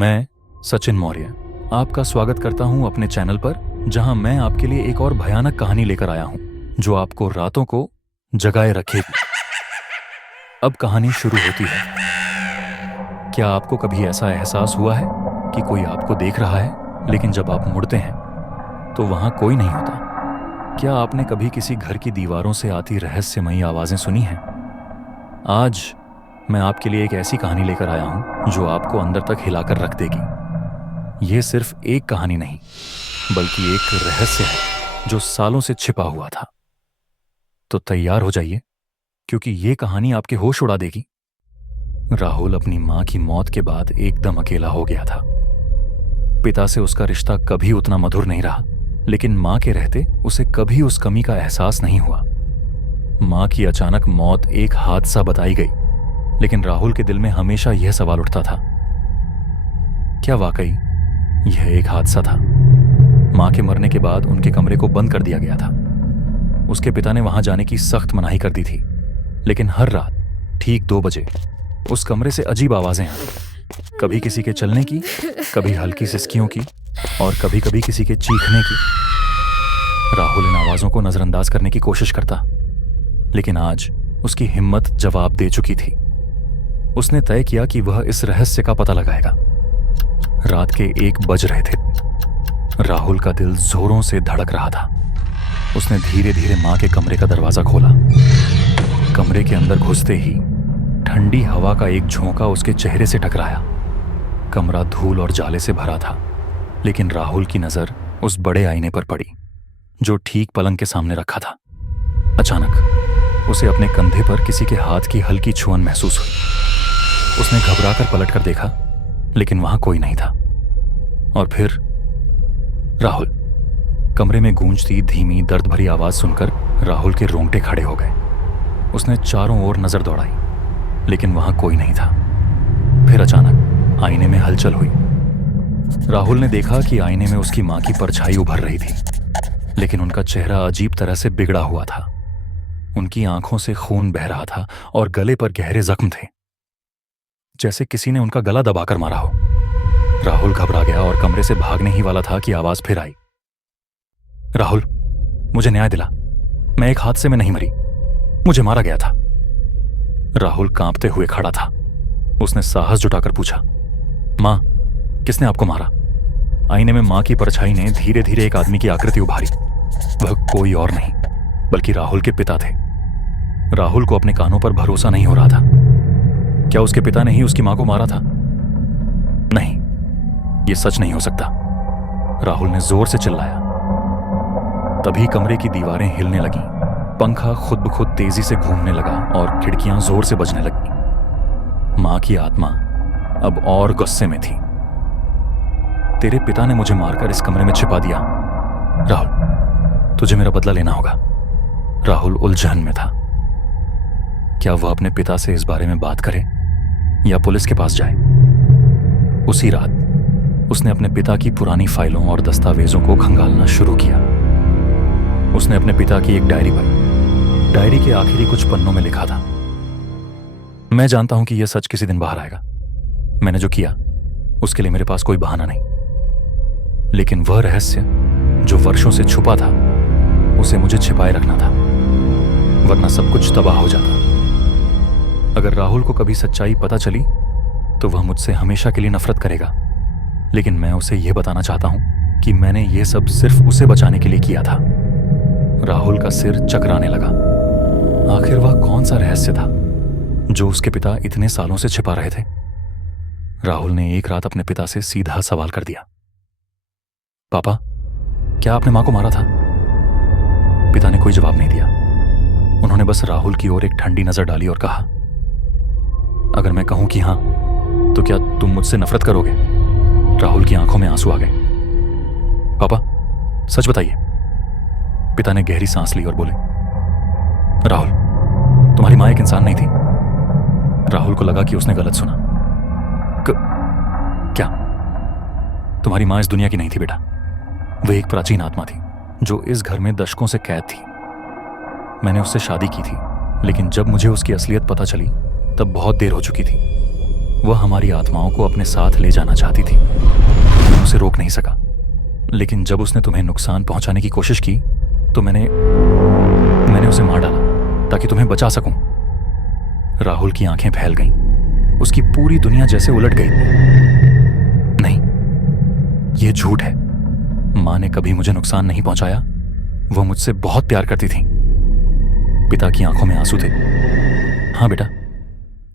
मैं सचिन मौर्य आपका स्वागत करता हूं अपने चैनल पर, जहां मैं आपके लिए एक और भयानक कहानी लेकर आया हूं जो आपको रातों को जगाए रखेगी। अब कहानी शुरू होती है। क्या आपको कभी ऐसा एहसास हुआ है कि कोई आपको देख रहा है, लेकिन जब आप मुड़ते हैं तो वहां कोई नहीं होता? क्या आपने कभी किसी घर की दीवारों से आती रहस्यमयी आवाजें सुनी हैं? आज मैं आपके लिए एक ऐसी कहानी लेकर आया हूं जो आपको अंदर तक हिलाकर रख देगी। यह सिर्फ एक कहानी नहीं, बल्कि एक रहस्य है जो सालों से छिपा हुआ था। तो तैयार हो जाइए, क्योंकि यह कहानी आपके होश उड़ा देगी। राहुल अपनी मां की मौत के बाद एकदम अकेला हो गया था। पिता से उसका रिश्ता कभी उतना मधुर नहीं रहा, लेकिन मां के रहते उसे कभी उस कमी का एहसास नहीं हुआ। मां की अचानक मौत एक हादसा बताई गई, लेकिन राहुल के दिल में हमेशा यह सवाल उठता था, क्या वाकई यह एक हादसा था? मां के मरने के बाद उनके कमरे को बंद कर दिया गया था। उसके पिता ने वहां जाने की सख्त मनाही कर दी थी, लेकिन हर रात ठीक 2 बजे उस कमरे से अजीब आवाजें आती, कभी किसी के चलने की, कभी हल्की सिसकियों की, और कभी कभी किसी के चीखने की। राहुल इन आवाजों को नजरअंदाज करने की कोशिश करता, लेकिन आज उसकी हिम्मत जवाब दे चुकी थी। उसने तय किया कि वह इस रहस्य का पता लगाएगा। रात के 1 बज रहे थे। राहुल का दिल जोरों से धड़क रहा था। उसने धीरे धीरे मां के कमरे का दरवाजा खोला। कमरे के अंदर घुसते ही ठंडी हवा का एक झोंका उसके चेहरे से टकराया। कमरा धूल और जाले से भरा था, लेकिन राहुल की नजर उस बड़े आईने पर पड़ी जो ठीक पलंग के सामने रखा था। अचानक उसे अपने कंधे पर किसी के हाथ की हल्की छुअन महसूस हुई। उसने घबराकर पलटकर देखा, लेकिन वहां कोई नहीं था। और फिर राहुल। कमरे में गूंजती धीमी दर्द भरी आवाज सुनकर राहुल के रोंगटे खड़े हो गए। उसने चारों ओर नजर दौड़ाई, लेकिन वहां कोई नहीं था। फिर अचानक आईने में हलचल हुई। राहुल ने देखा कि आईने में उसकी मां की परछाई उभर रही थी, लेकिन उनका चेहरा अजीब तरह से बिगड़ा हुआ था। उनकी आंखों से खून बह रहा था और गले पर गहरे जख्म थे, जैसे किसी ने उनका गला दबाकर मारा हो। राहुल घबरा गया और कमरे से भागने ही वाला था कि आवाज फिर आई, राहुल, मुझे न्याय दिला। मैं एक हादसे में नहीं मरी, मुझे मारा गया था। राहुल कांपते हुए खड़ा था। उसने साहस जुटाकर पूछा, मां, किसने आपको मारा? आईने में मां की परछाई ने धीरे धीरे एक आदमी की आकृति उभारी। वह कोई और नहीं, बल्कि राहुल के पिता थे। राहुल को अपने कानों पर भरोसा नहीं हो रहा था। क्या उसके पिता ने ही उसकी मां को मारा था? नहीं, यह सच नहीं हो सकता। राहुल ने जोर से चिल्लाया। तभी कमरे की दीवारें हिलने लगीं, पंखा खुद ब खुद तेजी से घूमने लगा और खिड़कियां जोर से बजने लगीं। मां की आत्मा अब और गुस्से में थी। तेरे पिता ने मुझे मारकर इस कमरे में छिपा दिया। राहुल, तुझे मेरा बदला लेना होगा। राहुल उलझन में था। क्या वह अपने पिता से इस बारे में बात करे या पुलिस के पास जाए? उसी रात उसने अपने पिता की पुरानी फाइलों और दस्तावेजों को खंगालना शुरू किया। उसने अपने पिता की एक डायरी पढ़ी। डायरी के आखिरी कुछ पन्नों में लिखा था, मैं जानता हूं कि यह सच किसी दिन बाहर आएगा। मैंने जो किया उसके लिए मेरे पास कोई बहाना नहीं, लेकिन वह रहस्य जो वर्षों से छुपा था, उसे मुझे छिपाए रखना था, वरना सब कुछ तबाह हो जाता। अगर राहुल को कभी सच्चाई पता चली तो वह मुझसे हमेशा के लिए नफरत करेगा, लेकिन मैं उसे यह बताना चाहता हूं कि मैंने यह सब सिर्फ उसे बचाने के लिए किया था। राहुल का सिर चकराने लगा। आखिर वह कौन सा रहस्य था जो उसके पिता इतने सालों से छिपा रहे थे? राहुल ने एक रात अपने पिता से सीधा सवाल कर दिया, पापा, क्या आपने मां को मारा था? पिता ने कोई जवाब नहीं दिया। उन्होंने बस राहुल की ओर एक ठंडी नजर डाली और कहा, अगर मैं कहूं कि हां, तो क्या तुम मुझसे नफरत करोगे? राहुल की आंखों में आंसू आ गए। पापा, सच बताइए। पिता ने गहरी सांस ली और बोले, राहुल, तुम्हारी मां एक इंसान नहीं थी। राहुल को लगा कि उसने गलत सुना। क्या? तुम्हारी मां इस दुनिया की नहीं थी बेटा। वह एक प्राचीन आत्मा थी जो इस घर में दशकों से कैद थी। मैंने उससे शादी की थी, लेकिन जब मुझे उसकी असलियत पता चली तब बहुत देर हो चुकी थी। वह हमारी आत्माओं को अपने साथ ले जाना चाहती थी। मैं उसे रोक नहीं सका, लेकिन जब उसने तुम्हें नुकसान पहुंचाने की कोशिश की तो मैंने उसे मार डाला ताकि तुम्हें बचा सकूं। राहुल की आंखें फैल गईं। उसकी पूरी दुनिया जैसे उलट गई। नहीं, यह झूठ है। मां ने कभी मुझे नुकसान नहीं पहुंचाया। वह मुझसे बहुत प्यार करती थी। पिता की आंखों में आंसू थे। हाँ बेटा,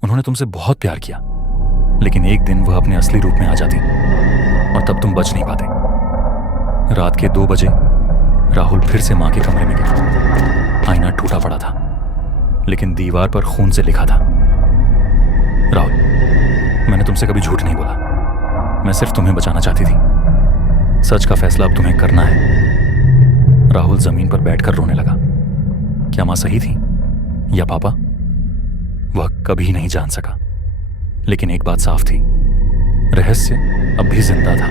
उन्होंने तुमसे बहुत प्यार किया, लेकिन एक दिन वह अपने असली रूप में आ जाती और तब तुम बच नहीं पाते। रात के 2 बजे राहुल फिर से मां के कमरे में गया। आईना टूटा पड़ा था, लेकिन दीवार पर खून से लिखा था, राहुल, मैंने तुमसे कभी झूठ नहीं बोला। मैं सिर्फ तुम्हें बचाना चाहती थी। सच का फैसला अब तुम्हें करना है। राहुल जमीन पर बैठकर रोने लगा। क्या मां सही थी या पापा? वह कभी नहीं जान सका, लेकिन एक बात साफ थी, रहस्य अब भी जिंदा था।